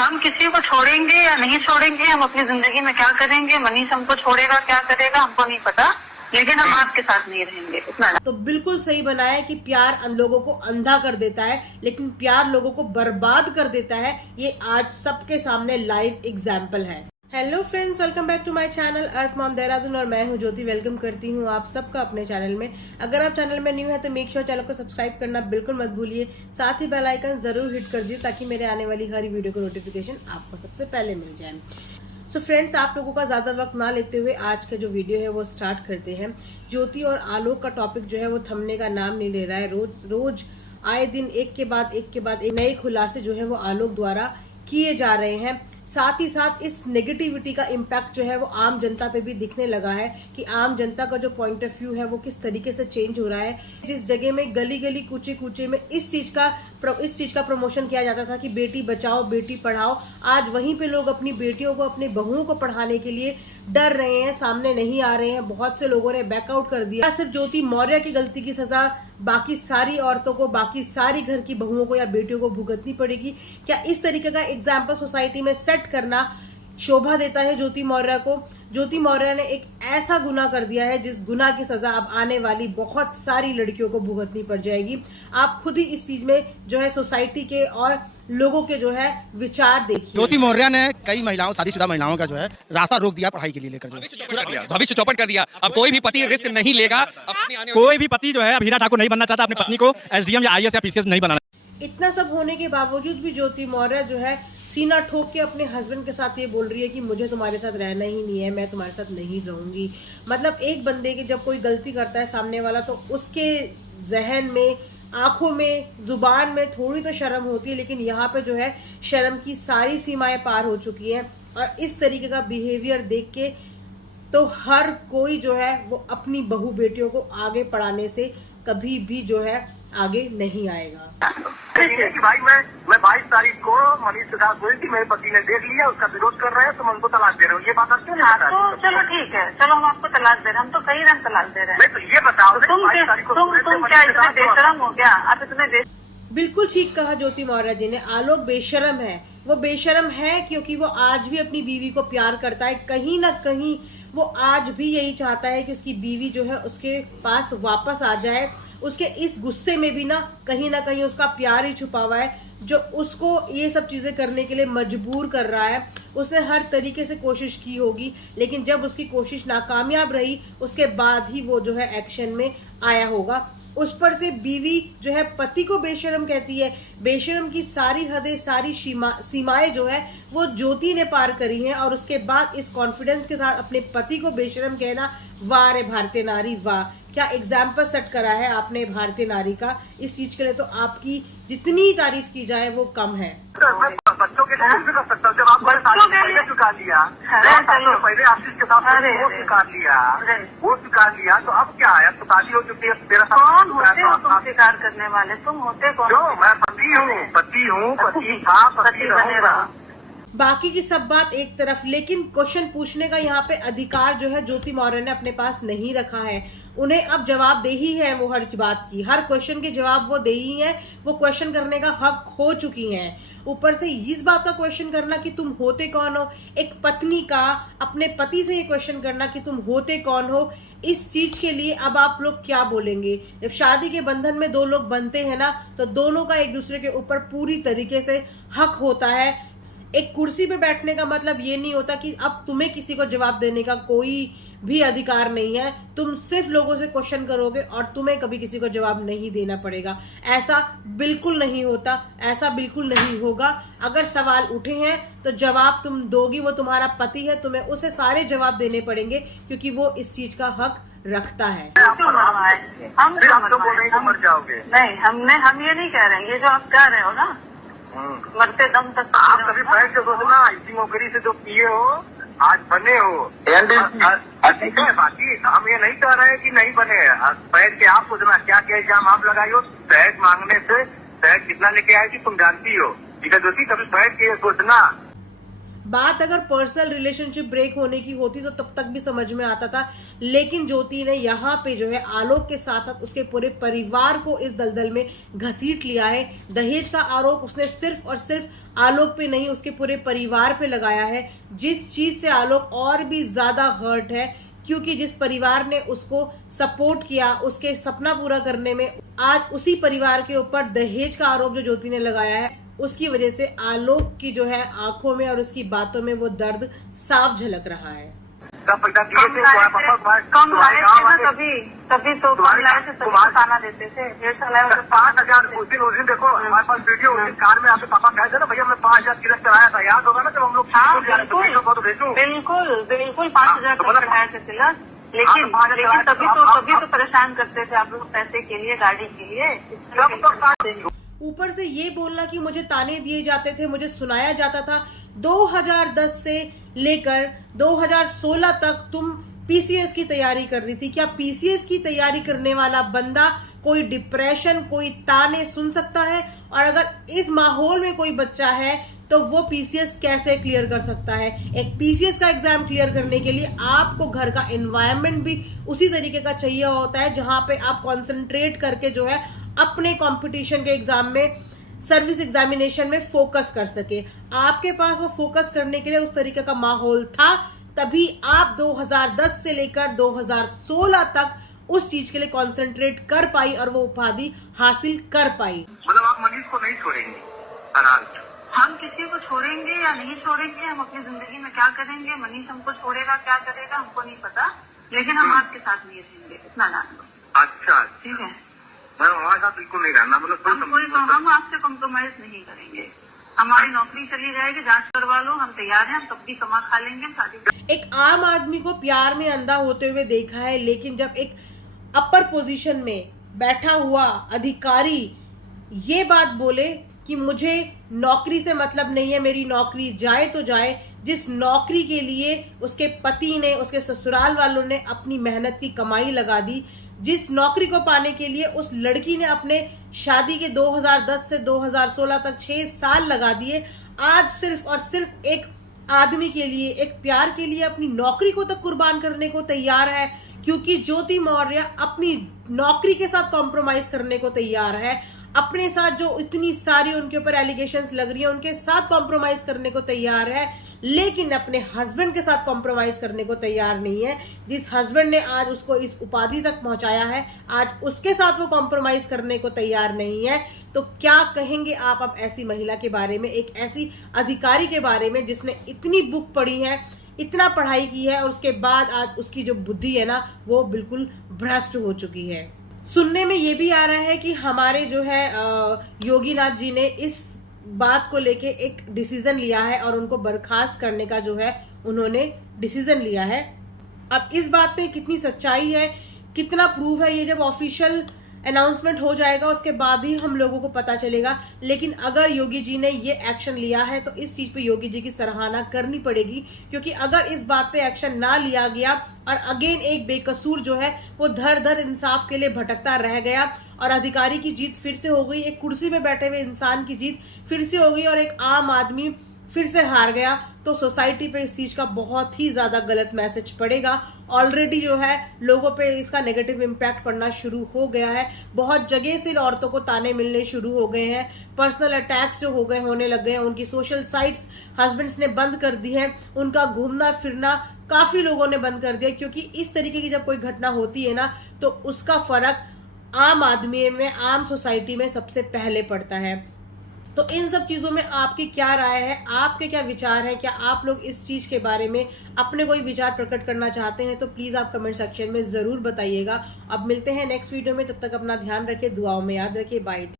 हम किसी को छोड़ेंगे या नहीं छोड़ेंगे, हम अपनी जिंदगी में क्या करेंगे, मनीष हमको छोड़ेगा क्या करेगा हमको नहीं पता, लेकिन हम आपके साथ नहीं रहेंगे इतना। तो बिल्कुल सही बनाया कि प्यार लोगों को अंधा कर देता है, लेकिन प्यार लोगों को बर्बाद कर देता है। ये आज सबके सामने लाइव एग्जाम्पल है। Hello friends, welcome back to my channel Earth Mom Dehradun और मैं हूं ज्योति। वेलकम करती हूं आप सबका अपने चैनल में। अगर आप चैनल में न्यू है तो मेक श्योर चैनल को सब्सक्राइब करना बिल्कुल मत भूलिए। साथ ही बेल आइकन जरूर हिट कर दिए ताकि मेरे आने वाली हर वीडियो का नोटिफिकेशन आपको सबसे पहले मिल जाए। सो फ्रेंड्स, आप लोगों का ज्यादा वक्त ना लेते हुए आज का जो वीडियो है वो स्टार्ट करते हैं। ज्योति और आलोक का टॉपिक जो है वो थमने का नाम नहीं ले रहा है। रोज आए दिन एक के बाद एक नए खुलासे जो है वो आलोक द्वारा किए जा रहे हैं। साथ ही साथ इस नेगेटिविटी का इम्पैक्ट जो है वो आम जनता पे भी दिखने लगा है कि आम जनता का जो पॉइंट ऑफ व्यू है वो किस तरीके से चेंज हो रहा है। जिस जगह में गली गली कूचे कूचे में इस चीज का प्रमोशन किया जाता था कि बेटी बचाओ बेटी पढ़ाओ, आज वहीं पे लोग अपनी बेटियों को अपने बहुओं को पढ़ाने के लिए डर रहे हैं, सामने नहीं आ रहे हैं। बहुत से लोगों ने बैकआउट कर दिया। सिर्फ ज्योति मौर्य की गलती की सजा बाकी सारी औरतों को, बाकी सारी घर की बहुओं को या बेटियों को भुगतनी पड़ेगी? क्या इस तरीके का एग्जाम्पल सोसाइटी में सेट करना शोभा देता है ज्योति मौर्य को? ज्योति मौर्य ने एक ऐसा गुनाह कर दिया है जिस गुनाह की सजा अब आने वाली बहुत सारी लड़कियों को भुगतनी पड़ जाएगी। आप खुद ही इस चीज में जो है सोसाइटी के और लोगों के जो है विचार देखिए। ज्योति मौर्य ने कई महिलाओं, शादीशुदा महिलाओं का जो है रास्ता रोक दिया पढ़ाई के लिए लेकर, भविष्य चौपट कर दिया। अब कोई भी पति रिस्क नहीं लेगा। कोई भी पति जो है अब हीरा ठाकुर नहीं बनना चाहता, अपनी पत्नी को एसडीएम या आईएएस या पीसीएस नहीं बनाना। इतना सब होने के बावजूद भी ज्योति मौर्य जो है सीना ठोक के अपने हस्बैंड के साथ ये बोल रही है कि मुझे तुम्हारे साथ रहना ही नहीं है, मैं तुम्हारे साथ नहीं रहूंगी। मतलब एक बंदे की जब कोई गलती करता है सामने वाला तो उसके जहन में, आंखों में, जुबान में थोड़ी तो शर्म होती है, लेकिन यहाँ पे जो है शर्म की सारी सीमाएं पार हो चुकी हैं। और इस तरीके का बिहेवियर देख के तो हर कोई जो है वो अपनी बहू बेटियों को आगे पढ़ाने से कभी भी जो है आगे नहीं आएगा। कि भाई मैं 22 तारीख को मनीष सिद्धार्थ बोली थी, मेरे पति ने देख लिया, उसका विरोध कर रहे हैं तो मैं उनको तलाक दे रहा हूँ। ये बात आप क्यों नहीं बता रहे? तो चलो ठीक है, चलो हम आपको तलाक दे रहे हैं, हम तो कई रंग तलाक दे रहे हैं। नहीं तो ये बताओ, तुम क्या इतने बेशरम हो क्या? आप इतने बिल्कुल ठीक कहा ज्योति मौर्य जी ने। आलोक बेशरम है। वो बेशरम है क्योंकि वो आज भी अपनी बीवी को प्यार करता है। कहीं ना कहीं वो आज भी यही चाहता है कि उसकी बीवी जो है उसके पास वापस आ जाए। उसके इस गुस्से में भी ना कहीं उसका प्यार ही छुपा हुआ है जो उसको ये सब चीजें करने के लिए मजबूर कर रहा है। उसने हर तरीके से कोशिश की होगी, लेकिन जब उसकी कोशिश नाकामयाब रही उसके बाद ही वो जो है एक्शन में आया होगा। उस पर से बीवी जो है पति को बेशरम कहती है। बेशरम की सारी हदें, सारी सीमाएं जो है वो ज्योति ने पार करी हैं, और उसके बाद इस कॉन्फिडेंस के साथ अपने पति को बेशरम कहना, वाह रे भारतीय नारी वाह! क्या एग्जाम्पल सेट करा है आपने भारतीय नारी का। इस चीज के लिए तो आपकी जितनी तारीफ की जाए वो कम है। बच्चों के लिए भी कर सकता हूँ। जब आप पहले चुका लिया, पहले आशीष के साथ वो स्वीकार लिया तो अब क्या है? तो शादी हो चुकी है। तेरा कौन होते हो तुम स्वीकार करने वाले? तुम होते कौन? मैं पति हूँ, पति था, पति रहूंगा। बाकी की सब बात एक तरफ, लेकिन क्वेश्चन पूछने का यहाँ पे अधिकार जो है ज्योति मौर्य ने अपने पास नहीं रखा है। उन्हें अब जवाब दे ही है वो हर बात की, हर क्वेश्चन के जवाब वो दे ही है। वो क्वेश्चन करने का हक खो चुकी हैं। ऊपर से इस बात का क्वेश्चन करना कि तुम होते कौन हो, एक पत्नी का अपने पति से ये क्वेश्चन करना कि तुम होते कौन हो, इस चीज के लिए अब आप लोग क्या बोलेंगे? जब शादी के बंधन में दो लोग बनते हैं ना तो दोनों का एक दूसरे के ऊपर पूरी तरीके से हक होता है। एक कुर्सी पे बैठने का मतलब ये नहीं होता कि अब तुम्हें किसी को जवाब देने का कोई भी अधिकार नहीं है। तुम सिर्फ लोगों से क्वेश्चन करोगे और तुम्हें कभी किसी को जवाब नहीं देना पड़ेगा। ऐसा बिल्कुल नहीं होता, ऐसा बिल्कुल नहीं होगा। अगर सवाल उठे हैं तो जवाब तुम दोगी, वो तुम्हारा पति है, तुम्हें उसे सारे जवाब देने पड़ेंगे क्योंकि वो इस चीज का हक रखता है। हम मर जाओगे? नहीं, हम ये नहीं कह रहे हैं, ये जो आप कह रहे हो ना मरते दम तक। आप कभी बैठ के सोचना, इसी नौकरी से जो पिए हो आज बने हो। ठीक है, बाकी हम ये नहीं कह रहे हैं कि नहीं बने। बैठ के आप सोचना क्या क्या इल्जाम आप लगाई हो। दहेज मांगने से दहेज कितना लेके आए कि तुम जानती हो? ठीक है ज्योति, कभी बैठ के सोचना। बात अगर पर्सनल रिलेशनशिप ब्रेक होने की होती तो तब तक भी समझ में आता था, लेकिन ज्योति ने यहाँ पे जो है आलोक के साथ साथ उसके पूरे परिवार को इस दलदल में घसीट लिया है। दहेज का आरोप उसने सिर्फ और सिर्फ आलोक पे नहीं, उसके पूरे परिवार पे लगाया है, जिस चीज से आलोक और भी ज्यादा हर्ट है, क्योंकि जिस परिवार ने उसको सपोर्ट किया उसके सपना पूरा करने में, आज उसी परिवार के ऊपर दहेज का आरोप जो ज्योति ने लगाया है, उसकी वजह से आलोक की जो है आंखों में और उसकी बातों में वो दर्द साफ झलक रहा है। कम लाए थे ना, तभी तो कम लाए थे, तभी खाना देते थे। 5,000 उस दिन देखो हमारे पास वीडियो, उस दिन कार में आपके पापा कहे थे ना भैया हमने 5,000 तिलक चढ़ाया था, याद होगा ना जब हम लोग। हाँ बिल्कुल 5,000 चढ़ाए थे तिलक, लेकिन तभी तो परेशान करते थे आप लोग पैसे के लिए, गाड़ी के लिए। ऊपर से ये बोलना कि मुझे ताने दिए जाते थे, मुझे सुनाया जाता था। 2010 से लेकर 2016 तक तुम पीसीएस की तैयारी कर रही थी। क्या पीसीएस की तैयारी करने वाला बंदा कोई डिप्रेशन, कोई ताने सुन सकता है? और अगर इस माहौल में कोई बच्चा है तो वो पीसीएस कैसे क्लियर कर सकता है? एक पीसीएस का एग्जाम क्लियर करने के लिए आपको घर का एनवायरनमेंट भी उसी तरीके का चाहिए होता है, जहां पे आप कंसंट्रेट करके जो है अपने कंपटीशन के एग्जाम में, सर्विस एग्जामिनेशन में फोकस कर सके। आपके पास वो फोकस करने के लिए उस तरीके का माहौल था, तभी आप 2010 से लेकर 2016 तक उस चीज के लिए कंसंट्रेट कर पाई और वो उपाधि हासिल कर पाई। मतलब आप मनीष को नहीं छोड़ेंगे? हम किसी को छोड़ेंगे या नहीं छोड़ेंगे, हम अपनी जिंदगी में क्या करेंगे, मनीष हमको छोड़ेगा क्या करेगा हमको नहीं पता, लेकिन हम आपके साथ नहीं रहेंगे, इतना जान लो। अच्छा ठीक है, मैम हमारे साथ बिल्कुल नहीं रहना, मतलब हम आपसे कॉम्प्रोमाइज नहीं करेंगे। हमारी नौकरी चली जाएगी, जांच करवा लो, हम तैयार हैं, हम तब भी कमा खा लेंगे, शादी। एक आम आदमी को प्यार में अंधा होते हुए देखा है, लेकिन जब एक अपर पोजीशन में बैठा हुआ अधिकारी ये बात बोले कि मुझे नौकरी से मतलब नहीं है, मेरी नौकरी जाए तो जाए, जिस नौकरी के लिए उसके पति ने, उसके ससुराल वालों ने अपनी मेहनत की कमाई लगा दी, जिस नौकरी को पाने के लिए उस लड़की ने अपने शादी के 2010 से 2016 तक 6 साल लगा दिए, आज सिर्फ और सिर्फ एक आदमी के लिए, एक प्यार के लिए अपनी नौकरी को तक कुर्बान करने को तैयार है, क्योंकि ज्योति मौर्य अपनी नौकरी के साथ कॉम्प्रोमाइज करने को तैयार है, अपने साथ जो इतनी सारी उनके ऊपर एलिगेशंस लग रही है उनके साथ कॉम्प्रोमाइज करने को तैयार है, लेकिन अपने हस्बैंड के साथ कॉम्प्रोमाइज करने को तैयार नहीं है। जिस हस्बैंड ने आज उसको इस उपाधि तक पहुंचाया है, आज उसके साथ वो कॉम्प्रोमाइज करने को तैयार नहीं है, तो क्या कहेंगे आप अब ऐसी महिला के बारे में, एक ऐसी अधिकारी के बारे में जिसने इतनी बुक पढ़ी है, इतना पढ़ाई की है, और उसके बाद आज उसकी जो बुद्धि है ना वो बिल्कुल भ्रष्ट हो चुकी है। सुनने में ये भी आ रहा है कि हमारे जो है योगीनाथ जी ने इस बात को लेके एक डिसीजन लिया है और उनको बर्खास्त करने का जो है उन्होंने डिसीजन लिया है। अब इस बात में कितनी सच्चाई है, कितना प्रूव है, ये जब ऑफिशियल अनाउंसमेंट हो जाएगा उसके बाद ही हम लोगों को पता चलेगा। लेकिन अगर योगी जी ने ये एक्शन लिया है तो इस चीज पे योगी जी की सराहना करनी पड़ेगी, क्योंकि अगर इस बात पे एक्शन ना लिया गया और अगेन एक बेकसूर जो है वो धर धर इंसाफ के लिए भटकता रह गया और अधिकारी की जीत फिर से हो गई, एक कुर्सी में बैठे हुए इंसान की जीत फिर से हो गई और एक आम आदमी फिर से हार गया, तो सोसाइटी पे इस चीज का बहुत ही ज्यादा गलत मैसेज पड़ेगा। ऑलरेडी जो है लोगों पे इसका नेगेटिव इम्पैक्ट पड़ना शुरू हो गया है, बहुत जगह से औरतों को ताने मिलने शुरू हो गए हैं, पर्सनल अटैक्स जो होने लग गए हैं, उनकी सोशल साइट्स हस्बैंड्स ने बंद कर दी है, उनका घूमना फिरना काफी लोगों ने बंद कर दिया, क्योंकि इस तरीके की जब कोई घटना होती है ना तो उसका फर्क आम आदमी में, आम सोसाइटी में सबसे पहले पड़ता है। तो इन सब चीजों में आपकी क्या राय है, आपके क्या विचार है, क्या आप लोग इस चीज के बारे में अपने कोई विचार प्रकट करना चाहते हैं तो प्लीज आप कमेंट सेक्शन में जरूर बताइएगा। अब मिलते हैं नेक्स्ट वीडियो में, तब तक अपना ध्यान रखिए, दुआओं में याद रखिए, बाय।